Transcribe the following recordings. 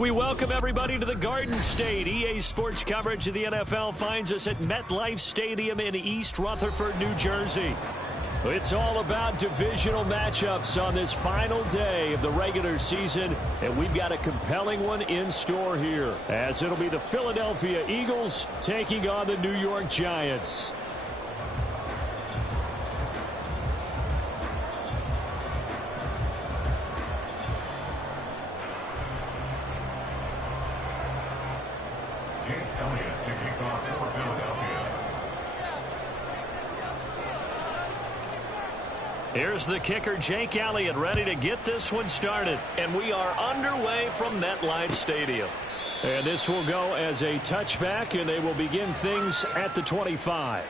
We welcome everybody to the Garden State. EA Sports coverage of the NFL finds us at MetLife Stadium in East Rutherford, New Jersey. It's all about divisional matchups on this final day of the regular season, and we've got a compelling one in store here, as it'll be the Philadelphia Eagles taking on the New York Giants. Here's the kicker, Jake Elliott, ready to get this one started. And we are underway from MetLife Stadium. And this will go as a touchback, and they will begin things at the 25.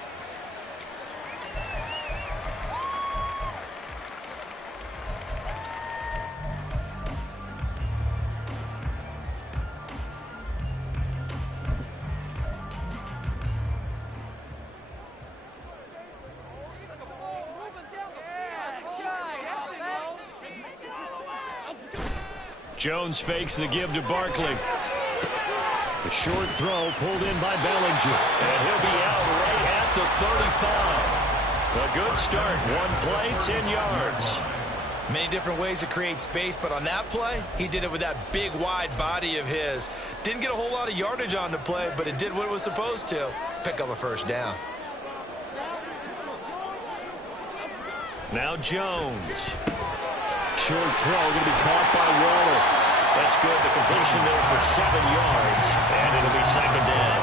Jones fakes the give to Barkley. The short throw pulled in by Bellinger. And he'll be out right at the 35. A good start. One play, 10 yards. Many different ways to create space, but on that play, he did it with that big, wide body of his. Didn't get a whole lot of yardage on the play, but it did what it was supposed to. Pick up a first down. Now Jones. Short throw going to be caught by Waller. That's good. The completion there for 7 yards, and it'll be second down.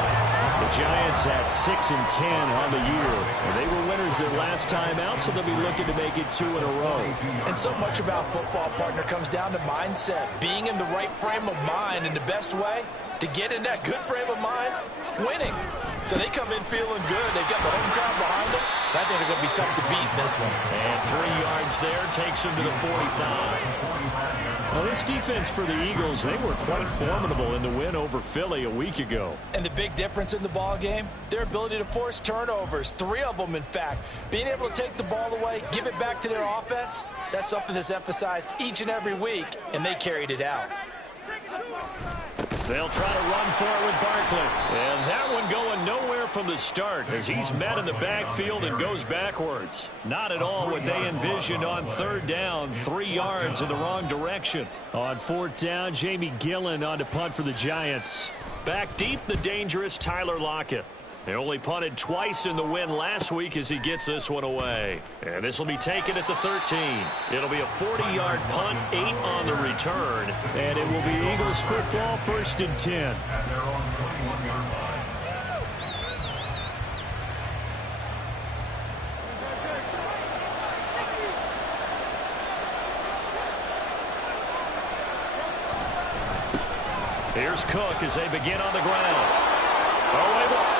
The Giants at 6-10 on the year. And they were winners their last time out, so they'll be looking to make it 2 in a row. And so much about football, partner, comes down to mindset. Being in the right frame of mind, and the best way to get in that good frame of mind, winning. So they come in feeling good. They've got the home crowd behind them. I think they're going to be tough to beat in this one. And 3 yards there takes them to the 45. Well, this defense for the Eagles, they were quite formidable in the win over Philly a week ago. And the big difference in the ball game, their ability to force turnovers, 3 of them, in fact. Being able to take the ball away, give it back to their offense, that's something that's emphasized each and every week, and they carried it out. They'll try to run for it with Barkley. And that one going nowhere from the start as he's met in the backfield and goes backwards. Not at all what they envisioned on third down. 3 yards in the wrong direction. On fourth down, Jamie Gillen on to punt for the Giants. Back deep, the dangerous Tyler Lockett. They only punted twice in the win last week as he gets this one away. And this will be taken at the 13. It'll be a 40-yard punt, 8 on the return. And it will be Eagles football, 1st and 10. Here's Cook as they begin on the ground.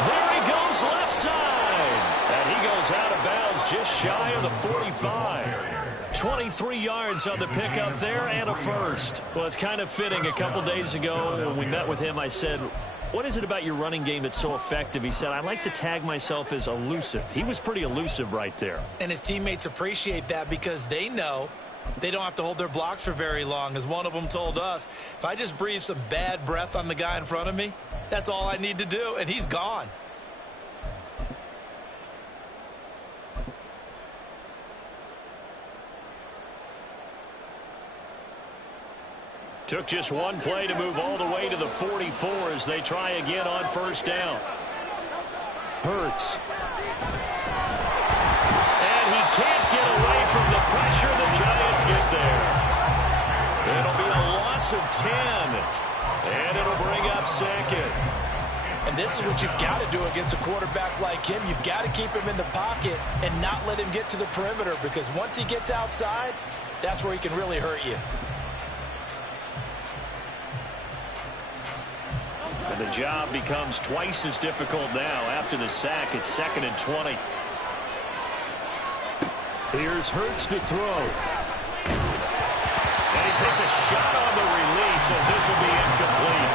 There he goes left side. And he goes out of bounds just shy of the 45. 23 yards on the pickup there and a first. Well, it's kind of fitting. A couple days ago when we met with him, I said, what is it about your running game that's so effective? He said, I like to tag myself as elusive. He was pretty elusive right there. And his teammates appreciate that because they know they don't have to hold their blocks for very long. As one of them told us, if I just breathe some bad breath on the guy in front of me, that's all I need to do, and he's gone. Took just one play to move all the way to the 44 as they try again on first down. Hurts. And he can't get away from the pressure. The Giants get there. It'll be a loss of 10. And it'll bring up second. And this is what you've got to do against a quarterback like him. You've got to keep him in the pocket and not let him get to the perimeter, because once he gets outside, that's where he can really hurt you. And the job becomes twice as difficult now after the sack. It's 2nd and 20. Here's Hurts to throw. And he takes a shot on the release as this will be incomplete.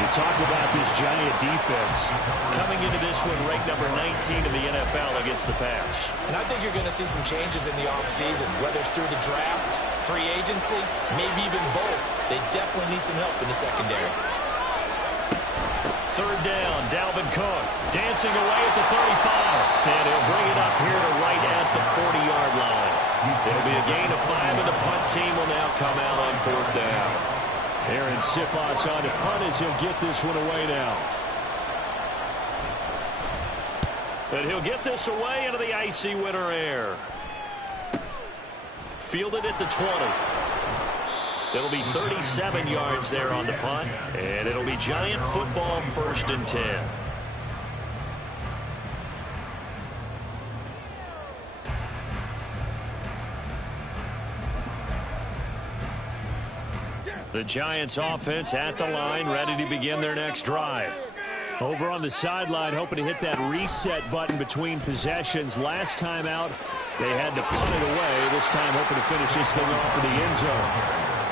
You talk about this Giant defense coming into this one ranked number 19 in the NFL against the pass. And I think you're going to see some changes in the offseason, whether it's through the draft, free agency, maybe even both. They definitely need some help in the secondary. Third down, Dalvin Cook dancing away at the 35. And he'll bring it up here to right at the 40-yard line. It'll be a gain of 5, and the punt team will now come out on fourth down. Aaron Siposs on to punt as he'll get this one away now. But he'll get this away into the icy winter air. Fielded at the 20. It'll be 37 yards there on the punt, and it'll be Giant football 1st and 10. The Giants offense at the line, ready to begin their next drive. Over on the sideline, hoping to hit that reset button between possessions. Last time out, they had to punt it away. This time hoping to finish this thing off in the end zone.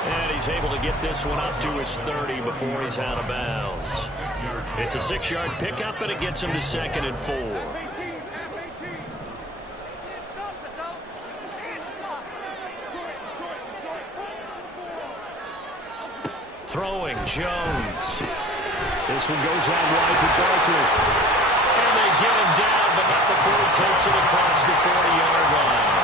And he's able to get this one up to his 30 before he's out of bounds. It's a 6-yard pickup, and it gets him to 2nd and 4. Throwing, Jones. This one goes out wide for Barkley. And they get him down, but not before he takes it across the 40-yard line.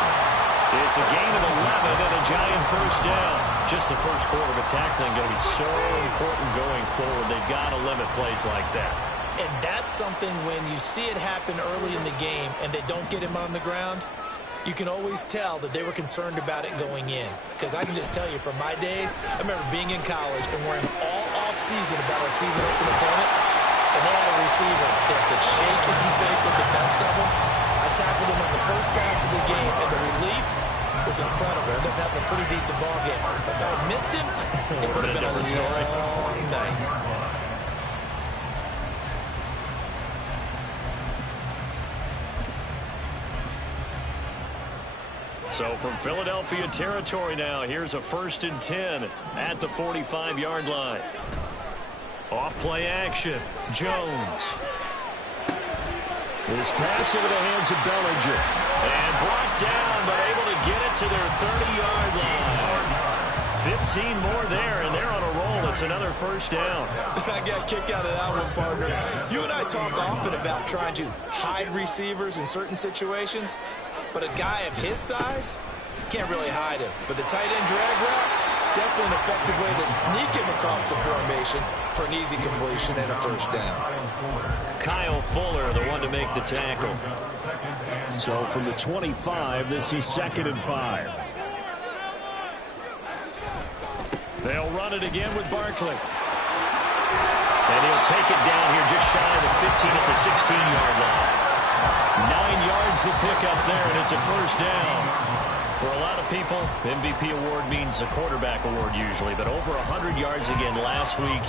It's a gain of 11 and a Giant first down. Just the first quarter, but tackling going to be so important going forward. They've got to limit plays like that. And that's something when you see it happen early in the game and they don't get him on the ground, you can always tell that they were concerned about it going in. Because I can just tell you from my days, I remember being in college and worrying all off-season about our season-open opponent, and they had a receiver that could shake and fake with the best of them. I tackled him on the first pass of the game, and the relief was incredible. Ended up having a pretty decent ball game. If I had missed him, it would have been a different story. Night. So from Philadelphia territory now, here's a 1st and 10 at the 45-yard line. Off play action, Jones. This pass into the hands of Bellinger. And brought down, but able to get it to their 30-yard line. 15 more there, and they're on a roll. It's another first down. I got a kick out of that one, partner. You and I talk often about trying to hide receivers in certain situations. But a guy of his size, can't really hide him. But the tight end drag route, definitely an effective way to sneak him across the formation for an easy completion and a first down. Kyle Fuller, the one to make the tackle. So from the 25, this is 2nd and 5. They'll run it again with Barkley. And he'll take it down here just shy of the 15 at the 16-yard line. 9 yards to pick up there, and it's a first down. For a lot of people, MVP award means a quarterback award usually, but over 100 yards again last week.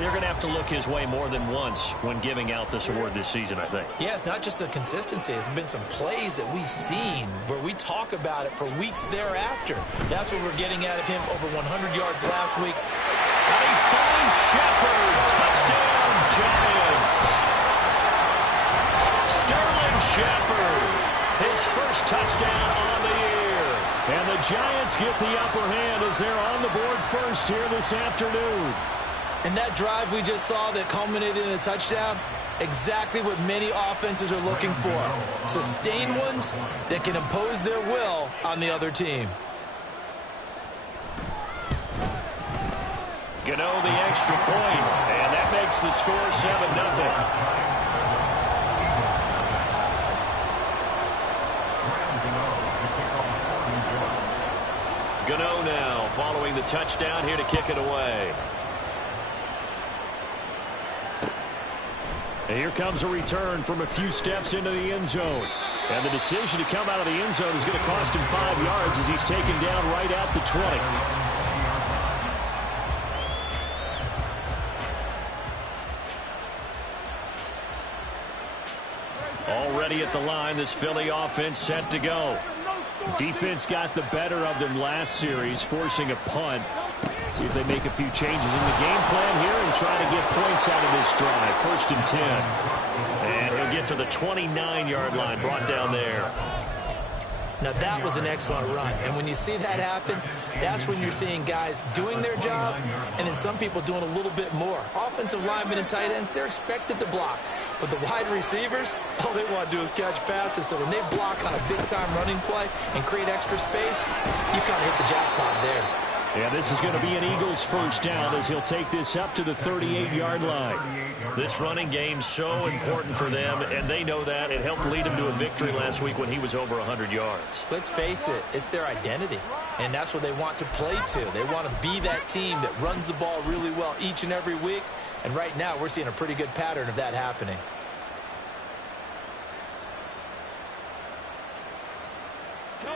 They're going to have to look his way more than once when giving out this award this season, I think. Yeah, it's not just the consistency. It's been some plays that we've seen where we talk about it for weeks thereafter. That's what we're getting out of him, over 100 yards last week. And he finds Shepard. Touchdown, Giants. Sterling Shepard, his first touchdown on the year. And the Giants get the upper hand as they're on the board first here this afternoon. And that drive we just saw that culminated in a touchdown, exactly what many offenses are looking for. Sustained ones that can impose their will on the other team. Gano the extra point, and that makes the score 7-0. Gano now following the touchdown here to kick it away. And here comes a return from a few steps into the end zone. And the decision to come out of the end zone is going to cost him 5 yards as he's taken down right at the 20. Already at the line, this Philly offense set to go. Defense got the better of them last series, forcing a punt. See if they make a few changes in the game plan here and try to get points out of this drive. 1st and 10. And he'll get to the 29-yard line, brought down there. Now, that was an excellent run. And when you see that happen, that's when you're seeing guys doing their job and then some people doing a little bit more. Offensive linemen and tight ends, they're expected to block. But the wide receivers, all they want to do is catch passes. So when they block on a big-time running play and create extra space, you kind of hit the jackpot there. Yeah, this is going to be an Eagles first down as he'll take this up to the 38-yard line. This running game's so important for them, and they know that. It helped lead him to a victory last week when he was over 100 yards. Let's face it, it's their identity, and that's what they want to play to. They want to be that team that runs the ball really well each and every week, and right now we're seeing a pretty good pattern of that happening.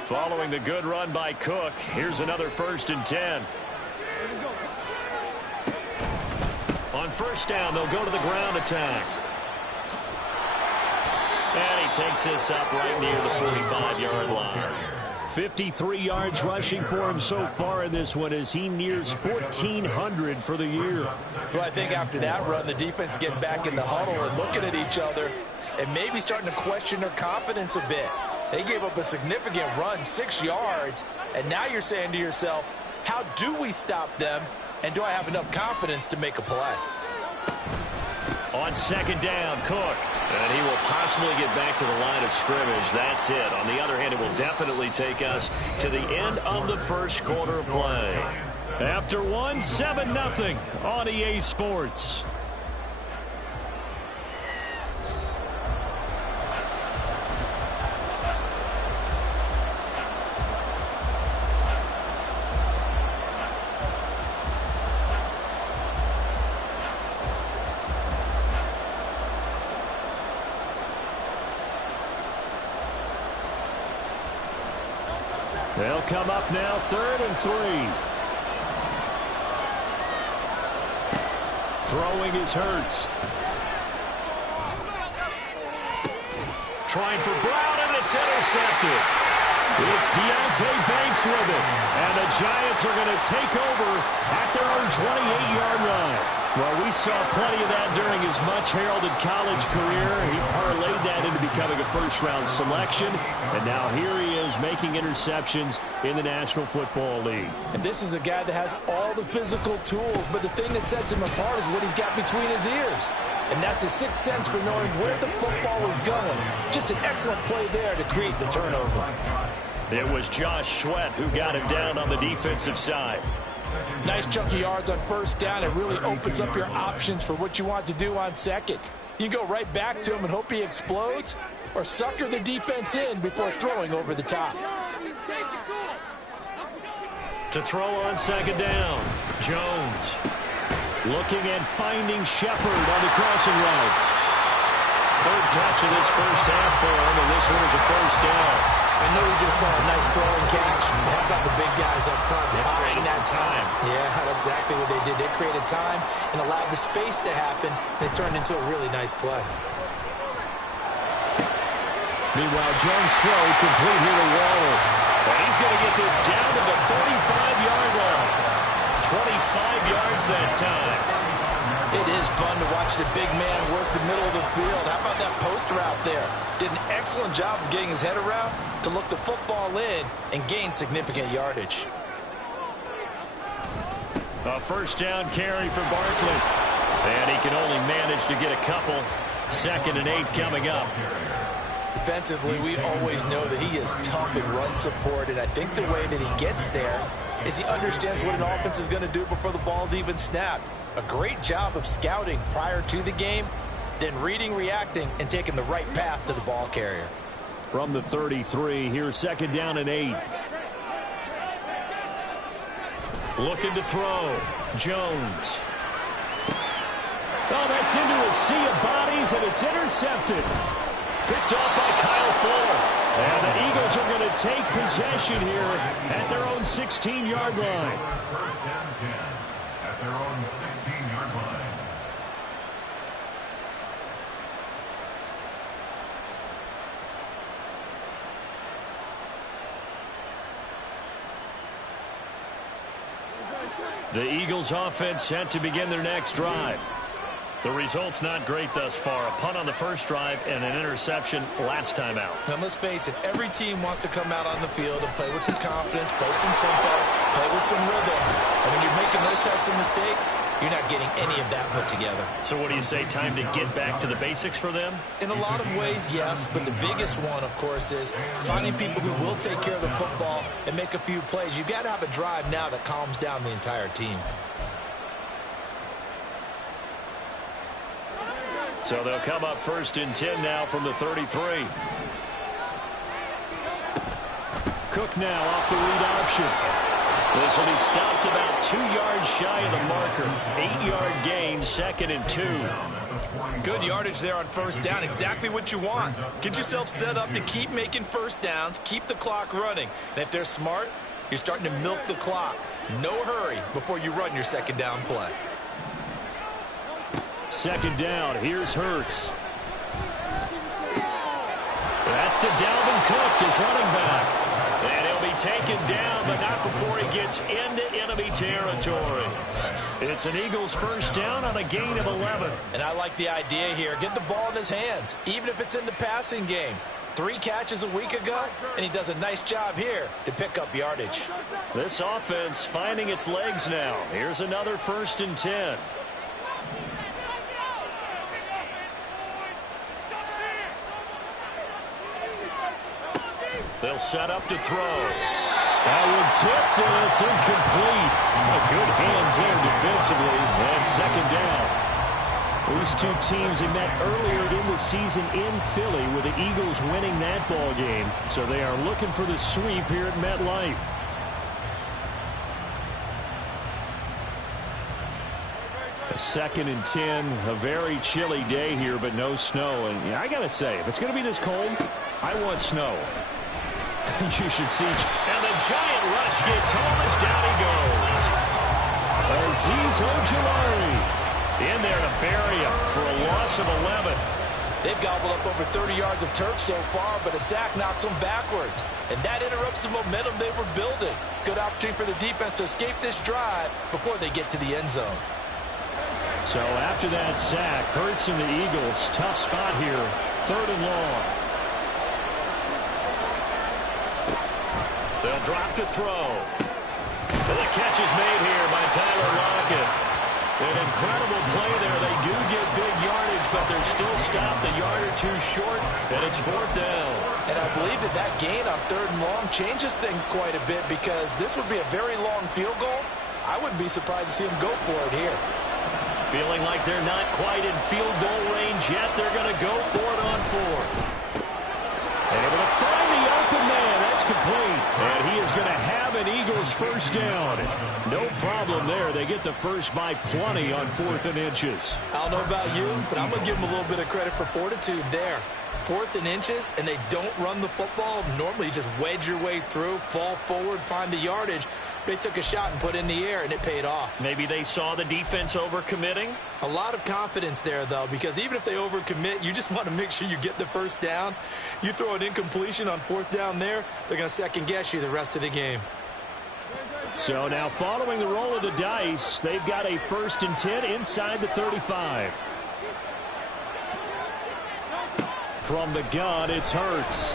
Following the good run by Cook, here's another 1st and 10. On 1st down, they'll go to the ground attack. And he takes this up right near the 45-yard line. 53 yards rushing for him so far in this one as he nears 1,400 for the year. Well, I think after that run, the defense is getting back in the huddle and looking at each other and maybe starting to question their confidence a bit. They gave up a significant run, 6 yards, and now you're saying to yourself, how do we stop them, and do I have enough confidence to make a play? On 2nd down, Cook. And he will possibly get back to the line of scrimmage. That's it. On the other hand, it will definitely take us to the end of the 1st quarter play. After 7-0 on EA Sports. They'll come up now, 3rd and 3. Throwing is Hurts. Trying for Brown, and it's intercepted. It's Deontay Banks with it. And the Giants are going to take over at their own 28-yard line. Well, we saw plenty of that during his much-heralded college career. He parlayed that into becoming a first-round selection. And now here he is making interceptions in the National Football League. And this is a guy that has all the physical tools, but the thing that sets him apart is what he's got between his ears. And that's the sixth sense for knowing where the football is going. Just an excellent play there to create the turnover. It was Josh Sweat who got him down on the defensive side. Nice chunk of yards on 1st down. It really opens up your options for what you want to do on 2nd. You go right back to him and hope he explodes, or sucker the defense in before throwing over the top. To throw on 2nd down, Jones. Looking and finding Shepard on the crossing route. 3rd touch of this first half for him, and this one is a 1st down. I know he just saw a nice throwing catch. How about the big guys up front buying that time? Yeah, that's exactly what they did. They created time and allowed the space to happen, and it turned into a really nice play. Meanwhile, Jones' throw complete here to Waller. And he's going to get this down to the 35-yard line. 25 yards that time. It is fun to watch the big man work the middle of the field. How about that post route there? Did an excellent job of getting his head around to look the football in and gain significant yardage. A 1st down carry for Barkley. And he can only manage to get a couple. 2nd and 8 coming up. Defensively, we always know that he is tough in run support, and I think the way that he gets there is he understands what an offense is going to do before the ball's even snapped. A great job of scouting prior to the game, then reading, reacting, and taking the right path to the ball carrier. From the 33, here's 2nd down and 8. Looking to throw. Jones. Oh, that's into a sea of bodies, and it's intercepted. Picked off by Kyle Fuller. And the Eagles are going to take possession here at their own 16-yard line. At their own 16-yard line. The Eagles offense set to begin their next drive. The result's not great thus far. A punt on the first drive and an interception last time out. Now, let's face it, every team wants to come out on the field and play with some confidence, play some tempo, play with some rhythm. And when you're making those types of mistakes, you're not getting any of that put together. So what do you say, time to get back to the basics for them? In a lot of ways, yes, but the biggest one, of course, is finding people who will take care of the football and make a few plays. You've got to have a drive now that calms down the entire team. So they'll come up 1st and 10 now from the 33. Cook now off the read option. This will be stopped about 2 yards shy of the marker. 8-yard gain, 2nd and 2. Good yardage there on first down. Exactly what you want. Get yourself set up to keep making first downs, keep the clock running. And if they're smart, you're starting to milk the clock. No hurry before you run your second down play. 2nd down. Here's Hurts. That's to Dalvin Cook, his running back. And he'll be taken down, but not before he gets into enemy territory. It's an Eagles first down on a gain of 11. And I like the idea here. Get the ball in his hands, even if it's in the passing game. 3 catches a week ago, and he does a nice job here to pick up yardage. This offense finding its legs now. Here's another 1st and 10. They'll set up to throw. That one tipped, and it's incomplete. Good hands there defensively, and 2nd down. These two teams had met earlier in the season in Philly with the Eagles winning that ball game. So they are looking for the sweep here at MetLife. A 2nd and 10, a very chilly day here, but no snow. And I got to say, if it's going to be this cold, I want snow. You should see. And the giant rush gets home as down he goes. Azeez Ojulari in there to bury him for a loss of 11. They've gobbled up over 30 yards of turf so far, but a sack knocks them backwards. And that interrupts the momentum they were building. Good opportunity for the defense to escape this drive before they get to the end zone. So after that sack, Hurts and the Eagles, tough spot here, 3rd and long. They'll drop to throw. And the catch is made here by Tyler Lockett. An incredible play there. They do get big yardage, but they're still stopped a yard or 2 short, and it's 4th down. And I believe that gain on 3rd and long changes things quite a bit because this would be a very long field goal. I wouldn't be surprised to see him go for it here. Feeling like they're not quite in field goal range yet. They're going to go for it on 4th. Able to find the open man. That's complete. And he is going to have an Eagles first down. No problem there. They get the first by plenty on 4th and inches. I don't know about you, but I'm going to give them a little bit of credit for fortitude there. 4th and inches, and they don't run the football. Normally, you just wedge your way through, fall forward, find the yardage. They took a shot and put it in the air, and it paid off. Maybe they saw the defense overcommitting? A lot of confidence there, though, because even if they overcommit, you just want to make sure you get the first down. You throw an incompletion on 4th down there, they're going to second-guess you the rest of the game. So now following the roll of the dice, they've got a 1st and 10 inside the 35. From the gun, it's Hurts.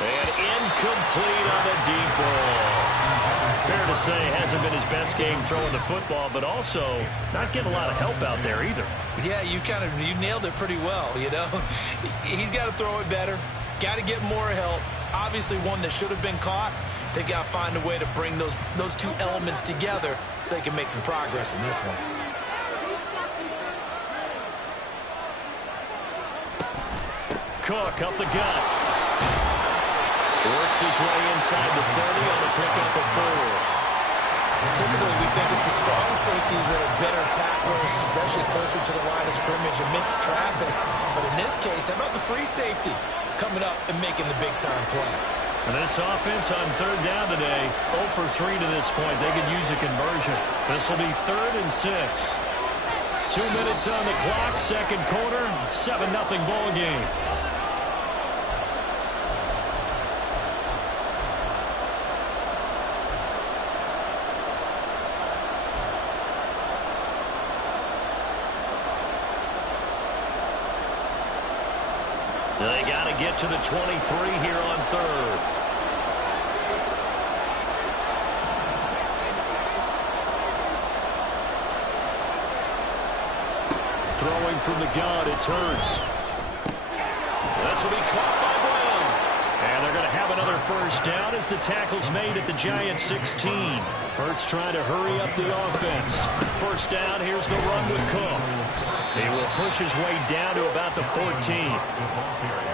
And incomplete on the deep ball. Fair to say, hasn't been his best game throwing the football, but also not getting a lot of help out there either. Yeah, you nailed it pretty well, you know. He's got to throw it better. Got to get more help. Obviously one that should have been caught. They've got to find a way to bring those 2 elements together so they can make some progress in this one. Cook up the gut. Works his way inside the 30 on the pickup of 4. Typically, we think it's the strong safeties that are better tacklers, especially closer to the line of scrimmage amidst traffic. But in this case, how about the free safety coming up and making the big-time play? And this offense on 3rd down today, 0 for 3 to this point. They could use a conversion. This will be 3rd and 6. 2 minutes on the clock, 2nd quarter, 7-0 ball game. get to the 23 here on third. Throwing from the gun, it's Hurts. This will be caught by Brown. And they're going to have another first down as the tackle's made at the Giants' 16. Hurts trying to hurry up the offense. First down, here's the run with Cook. He will push his way down to about the 14.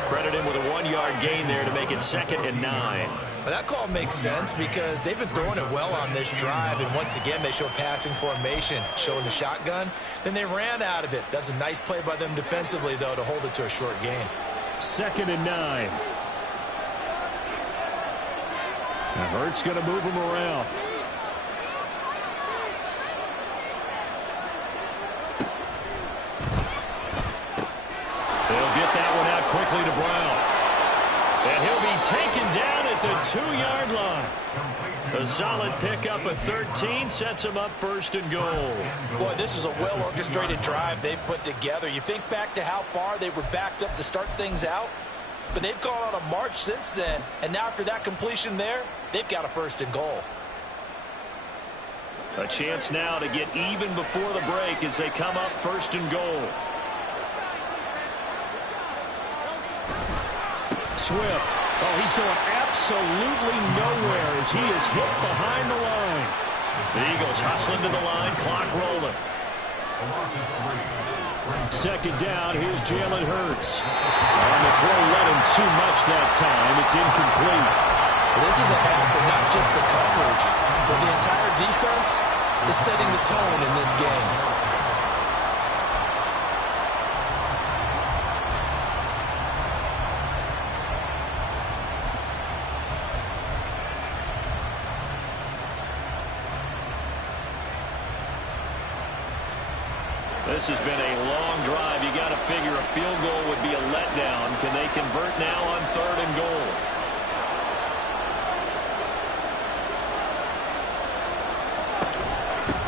Credit him with a 1-yard gain there to make it 2nd and 9. Well, that call makes sense because they've been throwing it well on this drive, and once again they show passing formation, showing the shotgun. Then they ran out of it. That's a nice play by them defensively, though, to hold it to a short gain. 2nd and 9. Now Hurts going to move him around. They'll get that one out quickly to Brown. And he'll be taken down at the 2-yard line. A solid pickup of 13 sets him up 1st and goal. Boy, this is a well-orchestrated drive they've put together. You think back to how far they were backed up to start things out, but they've gone on a march since then, and now after that completion there, they've got a 1st and goal. A chance now to get even before the break as they come up 1st and goal. Swift. Oh, he's going absolutely nowhere as he is hit behind the line. The Eagles hustling to the line, clock rolling. 2nd down, here's Jalen Hurts. And the throw led him too much that time. It's incomplete. This is a half, but not just the coverage, but the entire defense is setting the tone in this game. This has been a long drive. You got to figure a field goal would be a letdown. Can they convert now on 3rd and goal?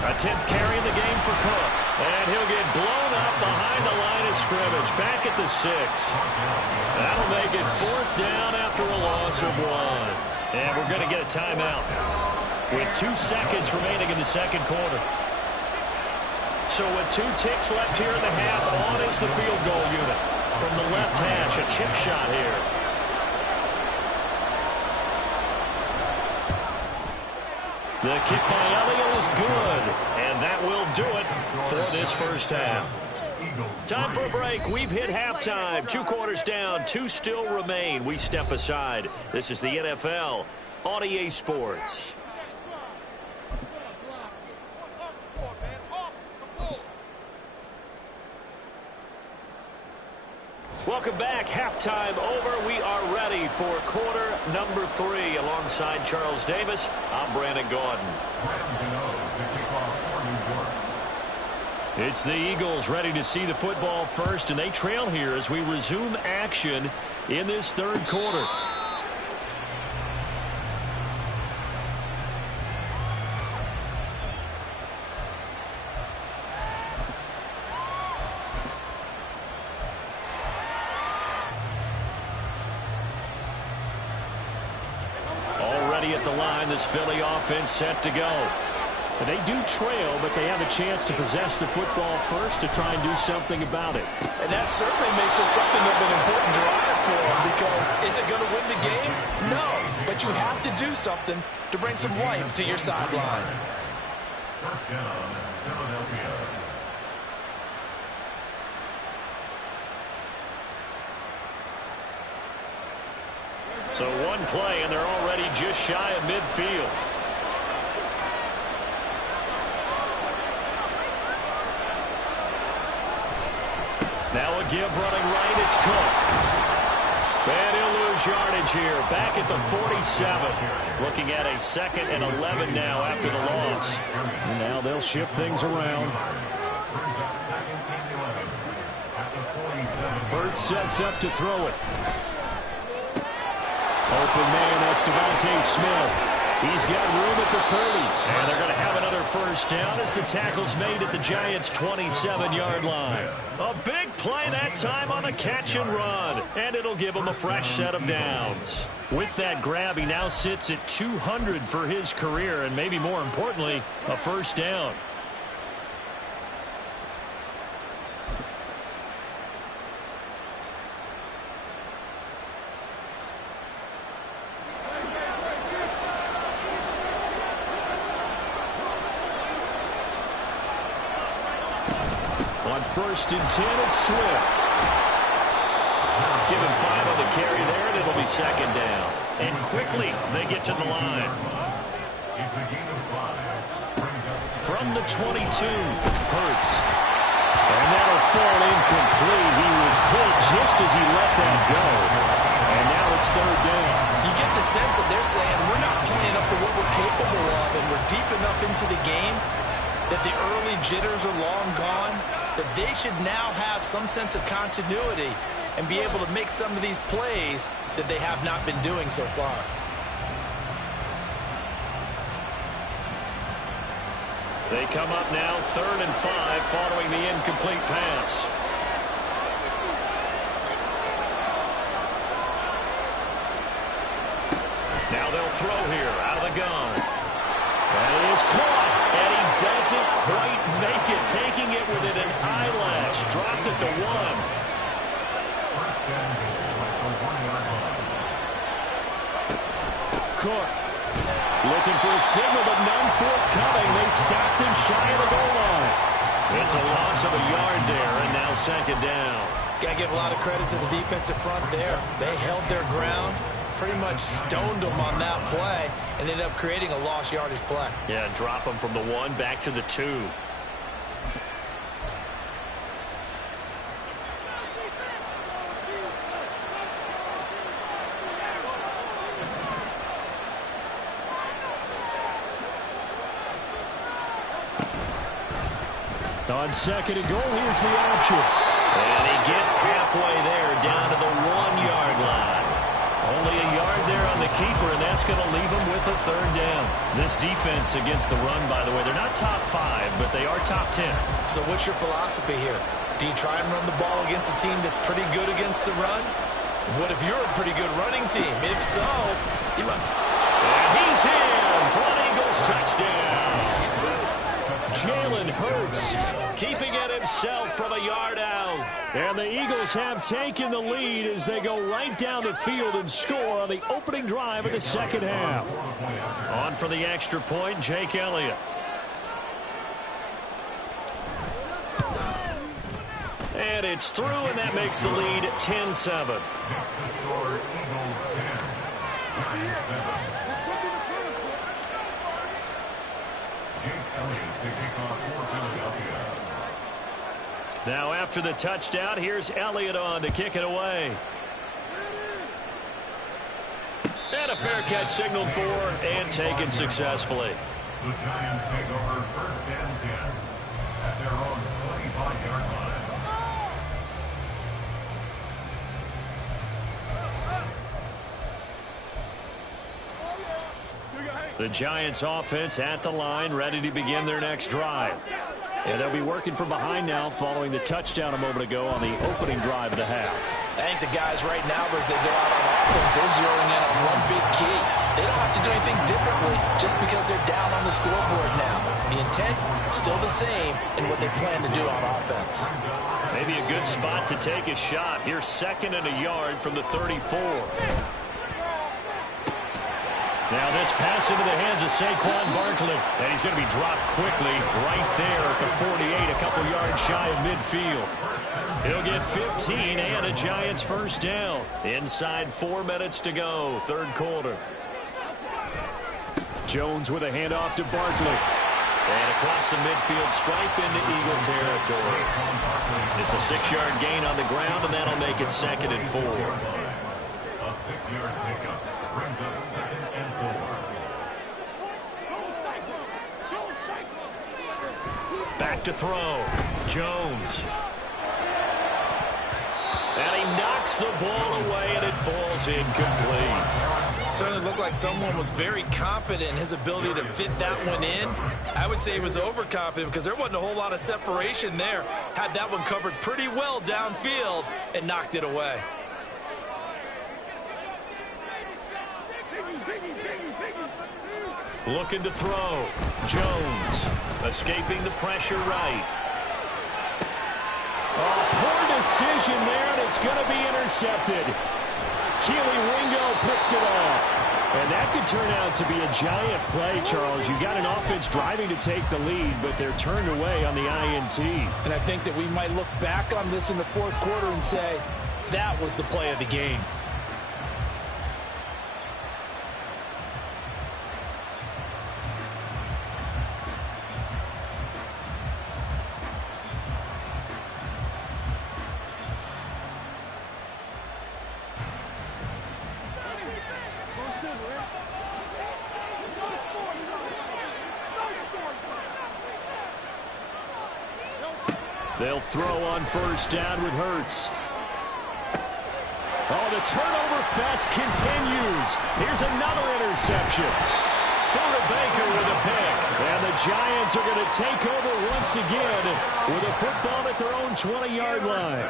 A 10th carry in the game for Cook. And he'll get blown up behind the line of scrimmage. Back at the 6. That'll make it 4th down after a loss of 1. And we're going to get a timeout with 2 seconds remaining in the 2nd quarter. So with 2 ticks left here in the half, on is the field goal unit. From the left hash, a chip shot here. The kick by Elliott is good, and that will do it for this first half. Time for a break. We've hit halftime. 2 quarters down, 2 still remain. We step aside. This is the NFL on EA Sports. Welcome back. Halftime over. We are ready for quarter number 3. Alongside Charles Davis, I'm Brandon Gaudin. It's the Eagles ready to see the football first, and they trail here as we resume action in this 3rd quarter. At the line, this Philly offense set to go. And they do trail, but they have a chance to possess the football first to try and do something about it. And that certainly makes it something of an important drive for them, because is it going to win the game? No, but you have to do something to bring some life to your sideline. First down, Philadelphia. So 1 play, and they're already just shy of midfield. Now a give running right, it's Cook. And he'll lose yardage here, back at the 47. Looking at a 2nd and 11 now after the loss. And now they'll shift things around. Hurts sets up to throw it. Open man, that's Devontae Smith. He's got room at the 30. And they're going to have another first down as the tackle's made at the Giants' 27-yard line. A big play that time on the catch and run, and it'll give him a fresh set of downs. With that grab, he now sits at 200 for his career, and maybe more importantly, a first down. On 1st and 10, it's Swift. Give him 5 on the carry there, and it'll be 2nd down. And quickly, they get to the line. From the 22, Hurts. And that'll fall incomplete. He was hit just as he let that go. And now it's 3rd down. You get the sense that they're saying we're not playing up to what we're capable of, and we're deep enough into the game that the early jitters are long gone, that they should now have some sense of continuity and be able to make some of these plays that they have not been doing so far. They come up now 3rd and 5 following the incomplete pass. Now they'll throw here out of the gun. That is caught, and he doesn't quite make it, taking it within an eyelash. Dropped it to 1. Cook looking for a signal, but none forthcoming. They stopped him shy of the goal line. It's a loss of a yard there, and now 2nd down. Got to give a lot of credit to the defensive front there. They held their ground, pretty much stoned them on that play, and ended up creating a lost yardage play. Yeah, drop them from the 1 back to the 2. On 2nd and goal, here's the option. And he gets halfway there, down to the 1-yard line. Only a yard there on the keeper, and that's going to leave him with a 3rd down. This defense against the run, by the way, they're not top 5, but they are top 10. So what's your philosophy here? Do you try and run the ball against a team that's pretty good against the run? What if you're a pretty good running team? If so, you might... And he's in for an Eagles touchdown. Jalen Hurts keeping it himself from a yard out. And the Eagles have taken the lead as they go right down the field and score on the opening drive of the 2nd half. On for the extra point, Jake Elliott. And it's through, and that makes the lead 10-7. Now after the touchdown, here's Elliott on to kick it away. And a fair catch signaled for and taken successfully. The Giants take over 1st and 10 at their own 25-yard line. The Giants offense at the line, ready to begin their next drive. And they'll be working from behind now following the touchdown a moment ago on the opening drive of the half. I think the guys right now, as they go out on offense, they're zeroing in on one big key. They don't have to do anything differently just because they're down on the scoreboard now. The intent, still the same in what they plan to do on offense. Maybe a good spot to take a shot. Here's 2nd and a yard from the 34. Now this pass into the hands of Saquon Barkley. And he's going to be dropped quickly right there at the 48, a couple yards shy of midfield. He'll get 15 and a Giants first down. Inside 4 minutes to go, 3rd quarter. Jones with a handoff to Barkley. And across the midfield stripe into Eagle territory. It's a 6-yard gain on the ground, and that'll make it 2nd and 4. A 6-yard pickup brings up 2nd and 4. Back to throw. Jones. And he knocks the ball away, and it falls incomplete. Certainly looked like someone was very confident in his ability to fit that one in. I would say he was overconfident because there wasn't a whole lot of separation there. Had that one covered pretty well downfield and knocked it away. Looking to throw. Jones escaping the pressure right. Oh, poor decision there, and it's going to be intercepted. Keely Ringo picks it off. And that could turn out to be a giant play, Charles. You got an offense driving to take the lead, but they're turned away on the INT. And I think that we might look back on this in the fourth quarter and say, that was the play of the game. They'll throw on first down with Hurts. Oh, the turnover fest continues. Here's another interception. Buda Baker with a pick. And the Giants are going to take over once again with a football at their own 20-yard line.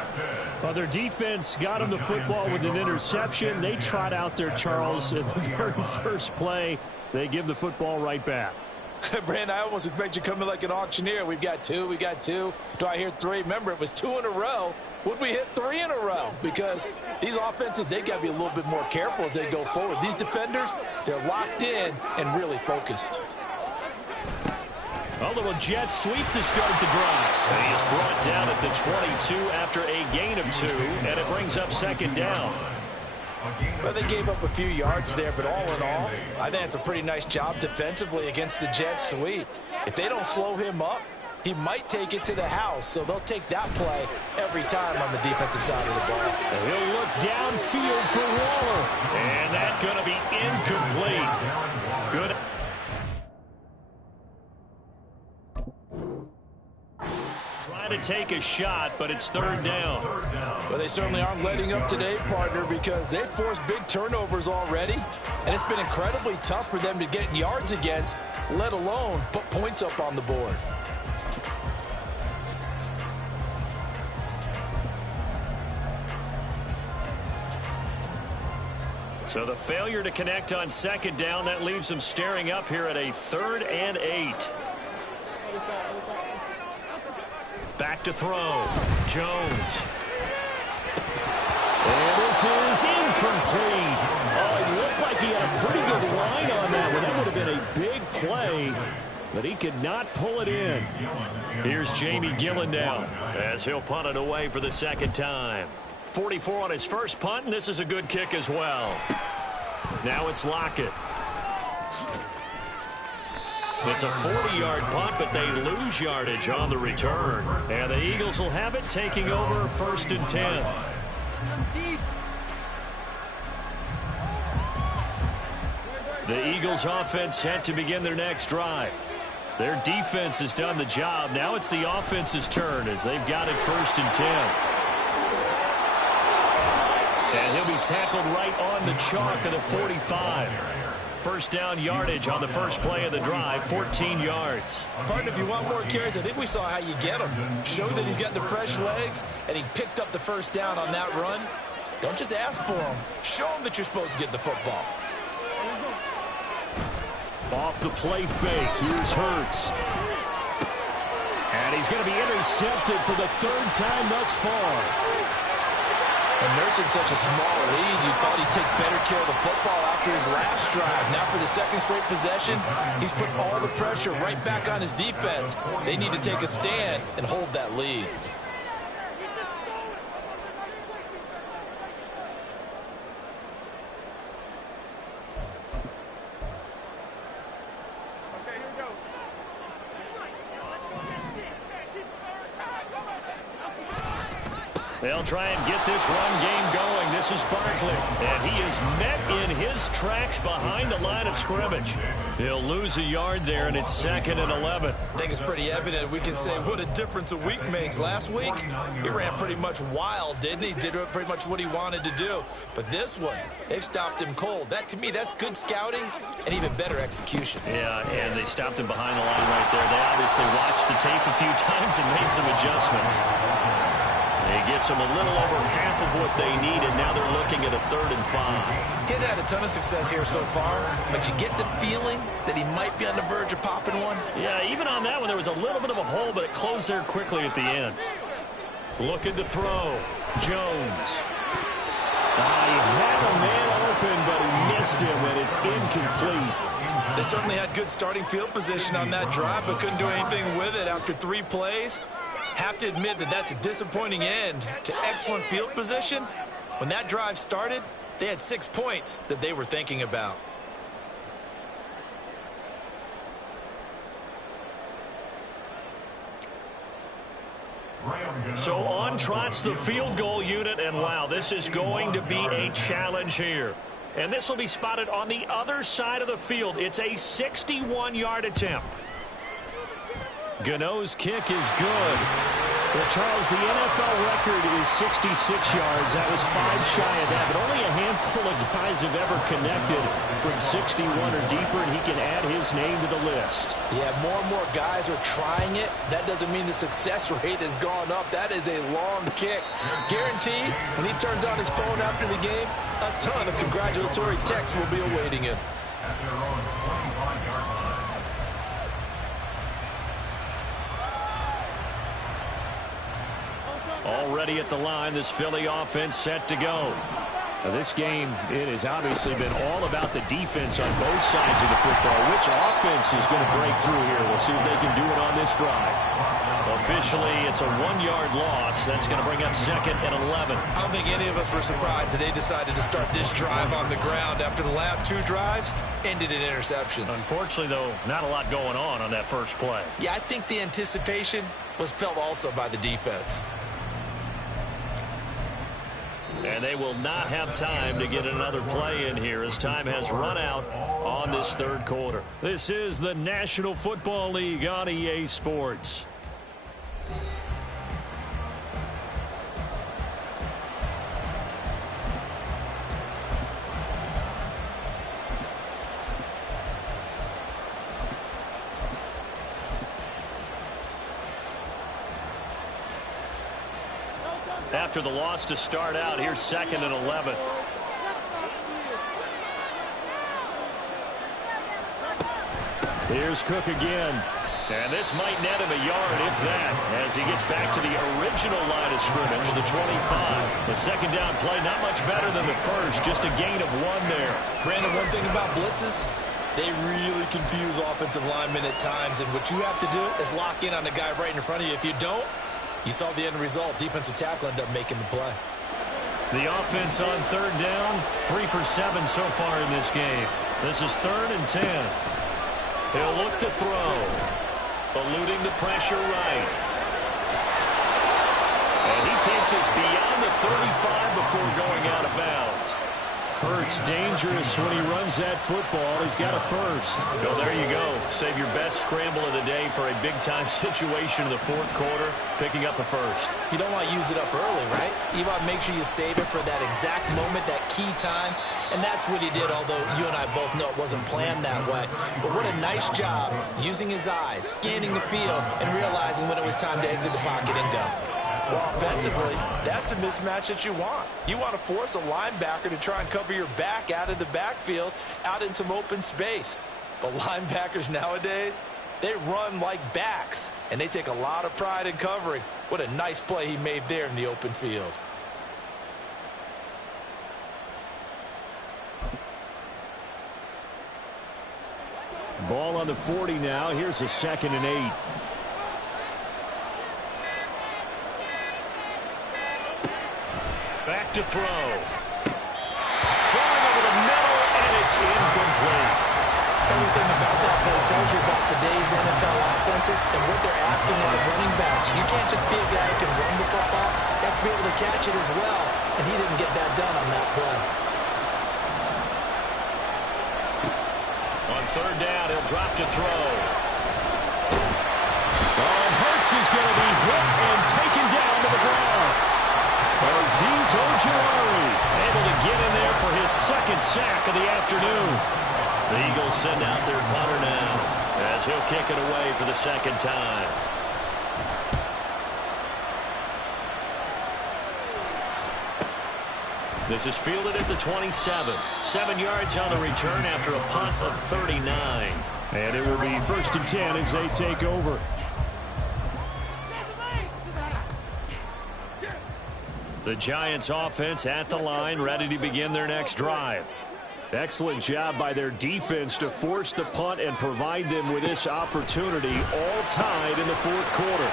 Well, their defense got them the football with an interception. They trot out there, Charles, in the very first play. They give the football right back. Brandon, I almost expect you to come in like an auctioneer. We've got two. Do I hear three? Remember, it was 2 in a row. Would we hit 3 in a row? Because these offenses, they got to be a little bit more careful as they go forward. These defenders, they're locked in and really focused. A little jet sweep to start the drive. And he is brought down at the 22 after a gain of 2, and it brings up second down. Well, they gave up a few yards there, but all in all, I think it's a pretty nice job defensively against the jet sweep. If they don't slow him up, he might take it to the house, so they'll take that play every time on the defensive side of the ball. And he'll look downfield for Waller. And that's going to be incomplete. Good. Trying to take a shot, but it's third down. Well, they certainly aren't letting up today, partner, because they've forced big turnovers already, and it's been incredibly tough for them to get yards against, let alone put points up on the board. So the failure to connect on second down, that leaves them staring up here at a 3rd and 8. Back to throw. Jones. And this is incomplete. Oh, it looked like he had a pretty good line on that one. That would have been a big play, but he could not pull it in. Here's Jamie Gillen now as he'll punt it away for the second time. 44 on his first punt, and this is a good kick as well. Now it's Lockett. It's a 40-yard punt, but they lose yardage on the return. And the Eagles will have it, taking over 1st and 10. The Eagles offense set to begin their next drive. Their defense has done the job. Now it's the offense's turn as they've got it 1st and 10. And he'll be tackled right on the chalk of the 45. First down yardage on the first play of the drive, 14 yards. Partner, if you want more carries, I think we saw how you get him. Showed that he's got the fresh legs, and he picked up the first down on that run. Don't just ask for him. Show him that you're supposed to get the football. Off the play fake, here's Hurts. And he's going to be intercepted for the 3rd time thus far. And nursing such a small lead, you thought he'd take better care of the football after his last drive. Now for the 2nd straight possession, he's put all the pressure right back on his defense. They need to take a stand and hold that lead. They'll try and get this run game going. This is Barkley. And he is met in his tracks behind the line of scrimmage. He'll lose a yard there, and it's 2nd and 11. I think it's pretty evident. We can say what a difference a week makes. Last week, he ran pretty much wild, didn't he? Did pretty much what he wanted to do. But this one, they've stopped him cold. That, to me, that's good scouting and even better execution. Yeah, and they stopped him behind the line right there. They obviously watched the tape a few times and made some adjustments. It gets them a little over half of what they needed. Now they're looking at a 3rd and 5. He had a ton of success here so far, but you get the feeling that he might be on the verge of popping one. Yeah, even on that one, there was a little bit of a hole, but it closed there quickly at the end. Looking to throw. Jones. He had a man open, but he missed him, and it's incomplete. They certainly had good starting field position on that drive, but couldn't do anything with it after 3 plays. Have to admit that that's a disappointing end to excellent field position. When that drive started, they had 6 points that they were thinking about. So on trots the field goal unit, and wow, this is going to be a challenge here. And this will be spotted on the other side of the field. It's a 61-yard attempt. Gano's kick is good. Well, Charles, the NFL record is 66 yards. That was 5 shy of that, but only a handful of guys have ever connected from 61 or deeper, and he can add his name to the list. Yeah, more and more guys are trying it. That doesn't mean the success rate has gone up. That is a long kick. Guaranteed, when he turns on his phone after the game, a ton of congratulatory texts will be awaiting him. At their own 25-yard line. Already at the line, this Philly offense set to go. Now, this game, it has obviously been all about the defense on both sides of the football. Which offense is going to break through here? We'll see if they can do it on this drive. Officially, it's a 1-yard loss. That's going to bring up 2nd and 11. I don't think any of us were surprised that they decided to start this drive on the ground after the last 2 drives ended in interceptions. Unfortunately, though, not a lot going on that first play. Yeah, I think the anticipation was felt also by the defense. And they will not have time to get another play in here as time has run out on this 3rd quarter. This is the National Football League on EA Sports. After the loss to start out, here's 2nd and 11. Here's Cook again. And this might net him a yard, if that, as he gets back to the original line of scrimmage, the 25. The 2nd down play, not much better than the first, just a gain of 1 there. Brandon, one thing about blitzes, they really confuse offensive linemen at times, and what you have to do is lock in on the guy right in front of you. If you don't, you saw the end result. Defensive tackle ended up making the play. The offense on 3rd down, 3 for 7 so far in this game. This is 3rd and 10. He'll look to throw, eluding the pressure right. And he takes us beyond the 35 before going out of bounds. Hurts dangerous when he runs that football. He's got a first. So there you go. Save your best scramble of the day for a big-time situation in the 4th quarter, picking up the first. You don't want to use it up early, right? You want to make sure you save it for that exact moment, that key time. And that's what he did, although you and I both know it wasn't planned that way. But what a nice job using his eyes, scanning the field, and realizing when it was time to exit the pocket and go. Well, offensively, that's the mismatch that you want. You want to force a linebacker to try and cover your back out of the backfield, out in some open space. But linebackers nowadays, they run like backs, and they take a lot of pride in covering. What a nice play he made there in the open field. Ball on the 40 now. Here's a 2nd and 8. Back to throw. Throwing over the middle, and it's incomplete. Everything about that play tells you about today's NFL offenses and what they're asking out of running backs. You can't just be a guy who can run the football. You have to be able to catch it as well. and he didn't get that done on that play. On third down, he'll drop to throw. Hurts is going to be hit and taken down to the ground. Azeez Ojulari able to get in there for his second sack of the afternoon. The Eagles send out their punter now as he'll kick it away for the second time. This is fielded at the 27. 7 yards on the return after a punt of 39. And it will be 1st and 10 as they take over. The Giants offense at the line, ready to begin their next drive. Excellent job by their defense to force the punt and provide them with this opportunity, all tied in the 4th quarter.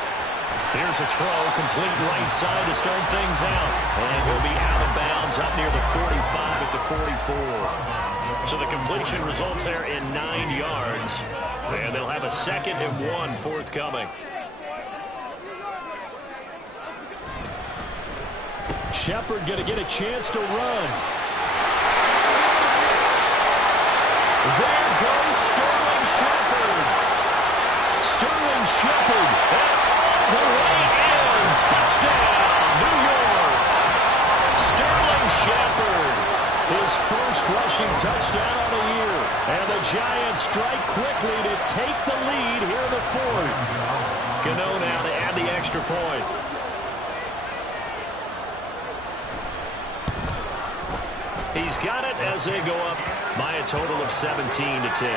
Here's a throw, complete right side to start things out. And he'll be out of bounds up near the 45 at the 44. So the completion results there in 9 yards. And they'll have a 2nd and 1 forthcoming. Shepard going to get a chance to run. There goes Sterling Shepard. Sterling Shepard. And all the way in. Touchdown, New York. Sterling Shepard. His first rushing touchdown of the year. And the Giants strike quickly to take the lead here in the 4th. Gano now to add the extra point. He's got it as they go up by a total of 17 to 10.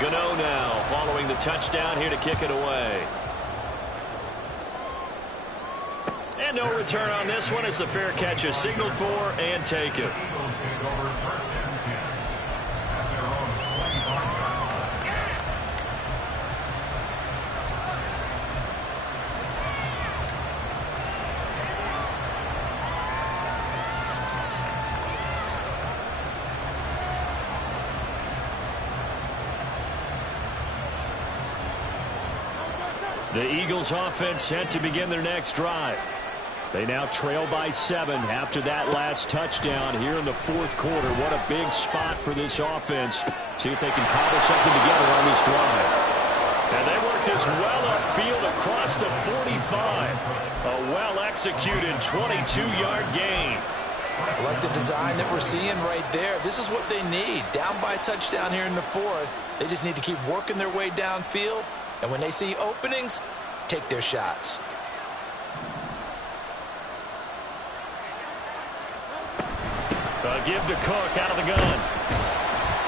Gano now following the touchdown here to kick it away. And no return on this one as the fair catch is signaled for and taken. The Eagles offense set to begin their next drive. They now trail by 7 after that last touchdown here in the 4th quarter. What a big spot for this offense. See if they can cobble something together on this drive. And they work this well upfield across the 45. A well-executed 22-yard gain. I like the design that we're seeing right there. This is what they need. Down by a touchdown here in the 4th. They just need to keep working their way downfield. And when they see openings, take their shots. Give to Cook out of the gun.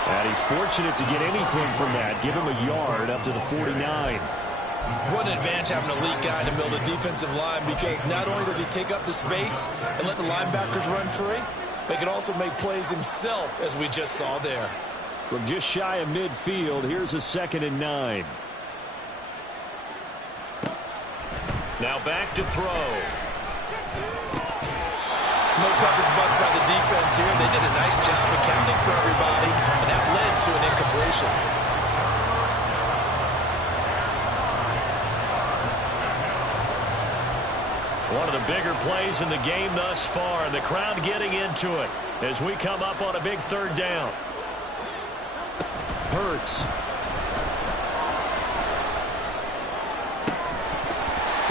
And he's fortunate to get anything from that. Give him a yard up to the 49. What an advantage having a lead guy in the middle of the defensive line, because not only does he take up the space and let the linebackers run free, but he can also make plays himself, as we just saw there. From just shy of midfield, here's a 2nd and 9. Now back to throw. No coverage bust by the defense here. They did a nice job accounting for everybody, and that led to an incompletion. One of the bigger plays in the game thus far, and the crowd getting into it as we come up on a big 3rd down. Hurts.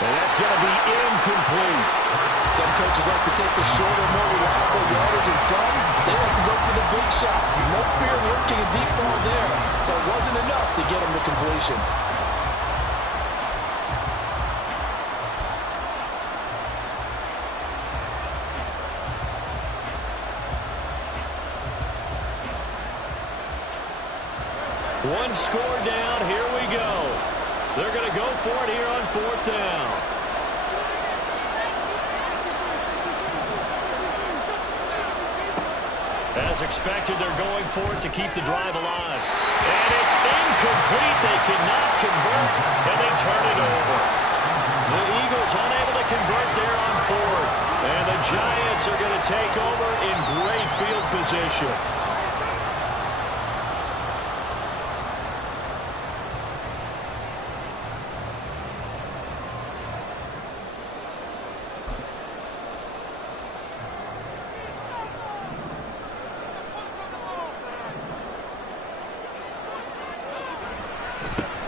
And that's going to be incomplete. Some coaches like to take the shorter, more reliable yardage, and some, they like to go for the big shot. No fear of risking a deep ball there. That wasn't enough to get him to completion. One score down, here we go. They're going to go for it here on 4th down. As expected, they're going for it to keep the drive alive. And it's incomplete. They cannot convert, and they turn it over. The Eagles unable to convert there on 4th. And the Giants are going to take over in great field position.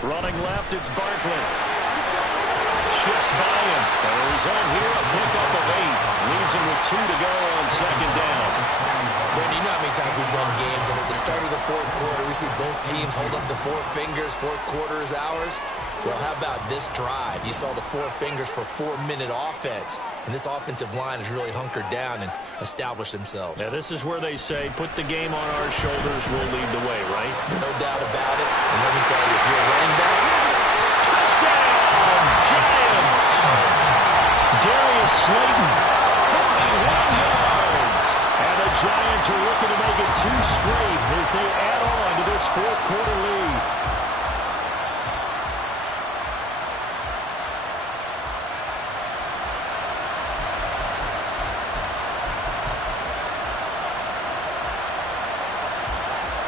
Running left, it's Barkley. Shifts by him. Arizona here, a pickup of 8. Leaves him with 2 to go on second down. Brandon, you know how many times we've done games, and at the start of the fourth quarter, we see both teams hold up the 4 fingers, fourth quarter is ours. Well, how about this drive? You saw the 4 fingers for 4-minute offense, and this offensive line has really hunkered down and established themselves. Now, this is where they say, put the game on our shoulders, we'll lead the way, right? No doubt about it. And let me tell you, if you're a running back, touchdown, Giants! Darius Slayton, 41 yards. And the Giants are looking to make it 2 straight as they add on to this fourth quarter lead.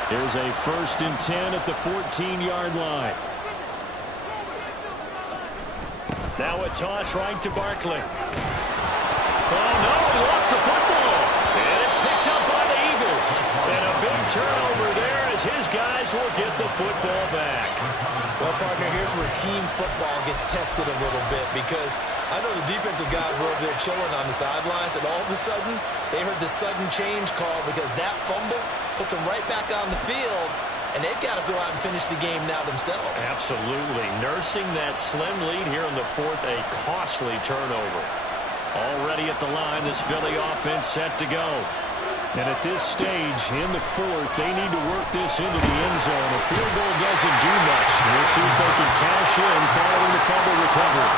Here's a 1st and 10 at the 14-yard line. Now a toss right to Barkley. Oh, no, he lost the football. And it's picked up by the Eagles. And a big turnover there as his guys will get the football back. Well, partner, here's where team football gets tested a little bit, because I know the defensive guys were over there chilling on the sidelines, and all of a sudden, they heard the sudden change call because that fumble puts them right back on the field, and they've got to go out and finish the game now themselves. Absolutely. Nursing that slim lead here in the fourth, a costly turnover. Already at the line, this Philly offense set to go. And at this stage, in the fourth, they need to work this into the end zone. A field goal doesn't do much. We'll see if they can cash in following the fumble recovery.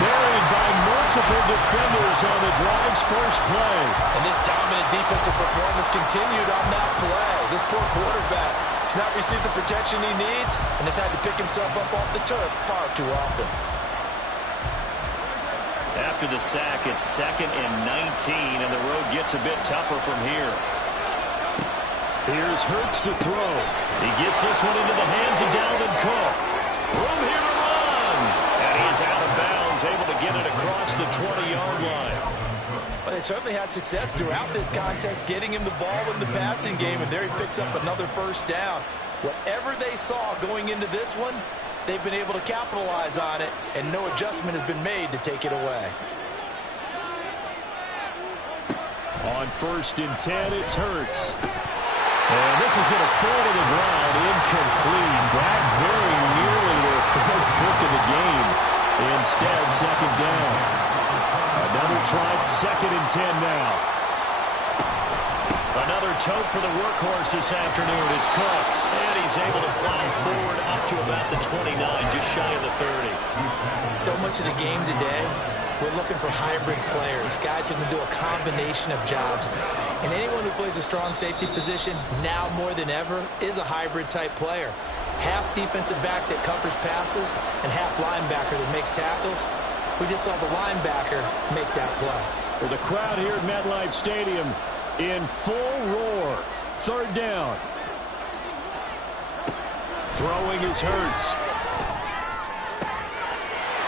Buried by multiple defenders on the drive's first play. And this dominant defensive performance continued on that play. This poor quarterback has not received the protection he needs and has had to pick himself up off the turf far too often. After the sack, it's 2nd and 19, and the road gets a bit tougher from here. Here's Hurts to throw. He gets this one into the hands of Dalvin Cook. Room here to run. And he's out of bounds, able to get it across the 20-yard line. But they certainly had success throughout this contest, getting him the ball in the passing game, and there he picks up another first down. Whatever they saw going into this one, they've been able to capitalize on it, and no adjustment has been made to take it away. On 1st and 10, it's Hurts. And this is going to fall to the ground, incomplete. That very nearly their 4th pick of the game. Instead, 2nd down. Another try, 2nd and 10 now. Another tote for the workhorse this afternoon. It's Cook. And he's able to plow forward up to about the 29, just shy of the 30. So much of the game today, we're looking for hybrid players, guys who can do a combination of jobs. And anyone who plays a strong safety position, now more than ever, is a hybrid-type player. Half defensive back that covers passes and half linebacker that makes tackles. We just saw the linebacker make that play. Well, the crowd here at MetLife Stadium in full roar. 3rd down. Throwing is Hurts.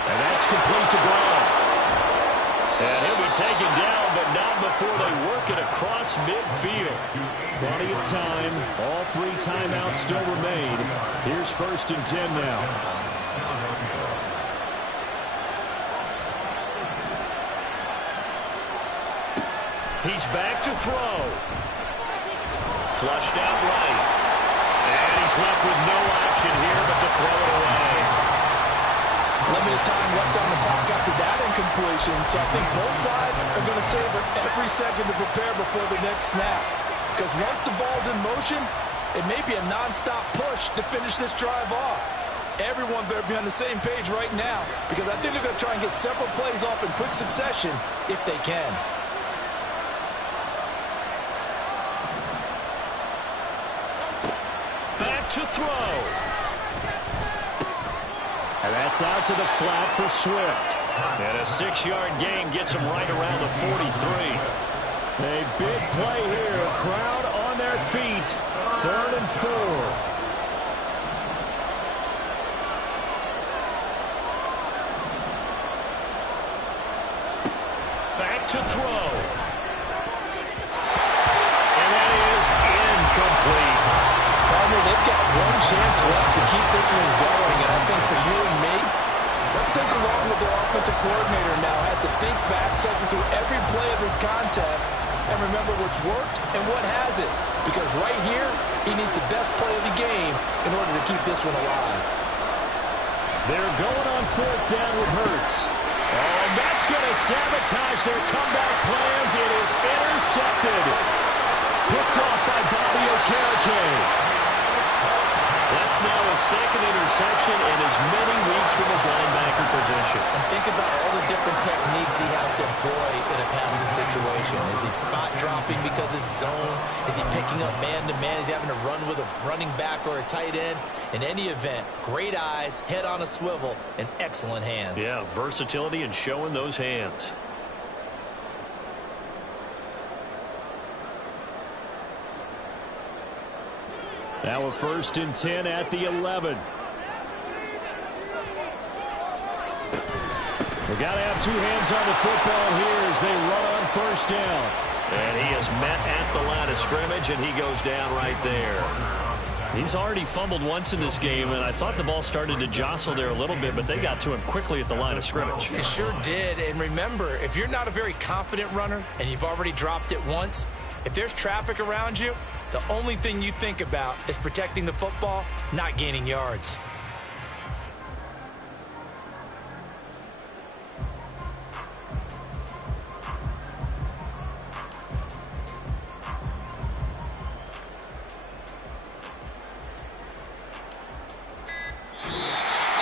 And that's complete to Brown. And he'll be taken down, but not before they work it across midfield. Plenty of time. All 3 timeouts still remain. Here's 1st and 10 now. He's back to throw. Flushed out right. And he's left with no option here but to throw it away. Limited time left on the clock after that incompletion, so I think both sides are going to savor every second to prepare before the next snap. Because once the ball's in motion, it may be a non-stop push to finish this drive off. Everyone better be on the same page right now, because I think they're going to try and get several plays off in quick succession if they can. Back to throw. And that's out to the flat for Swift. And a 6-yard gain gets him right around the 43. A big play here. Crowd on their feet. 3rd and 4. Back to throw. And that is incomplete. Partner, they've got one chance left to keep this one going, and I think for you and me, let's think along with their offensive coordinator now. Has to think back, cycle through every play of this contest, and remember what's worked and what hasn't. Because right here, he needs the best play of the game in order to keep this one alive. They're going on 4th down with Hurts. Oh, and that's going to sabotage their comeback plans. It is intercepted. Picked off by Bobby Okereke. That's now his 2nd interception in as many weeks from his linebacker position. And think about all the different techniques he has to employ in a passing situation. Is he spot dropping because it's zone? Is he picking up man-to-man? Is he having to run with a running back or a tight end? In any event, great eyes, head on a swivel, and excellent hands. Yeah, versatility and showing those hands. Now a 1st and 10 at the 11. We've got to have 2 hands on the football here as they run on 1st down. And he is met at the line of scrimmage, and he goes down right there. He's already fumbled once in this game, and I thought the ball started to jostle there a little bit, but they got to him quickly at the line of scrimmage. It sure did. And remember, if you're not a very confident runner and you've already dropped it once, if there's traffic around you, the only thing you think about is protecting the football, not gaining yards.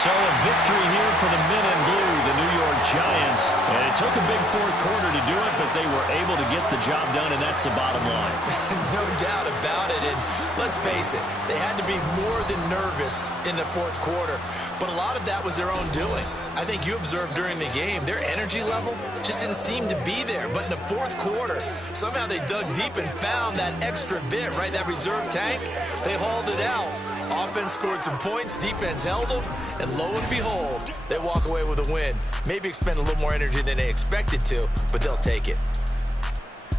So a victory here for the men in blue, the New York Giants. And it took a big 4th quarter to do it, but they were able to get the job done, and that's the bottom line. No doubt about it. And let's face it, they had to be more than nervous in the 4th quarter. But a lot of that was their own doing. I think you observed during the game, their energy level just didn't seem to be there. But in the 4th quarter, somehow they dug deep and found that extra bit, right? That reserve tank. They hauled it out. Offense scored some points, defense held them, and lo and behold, they walk away with a win. Maybe expend a little more energy than they expected to, but they'll take it.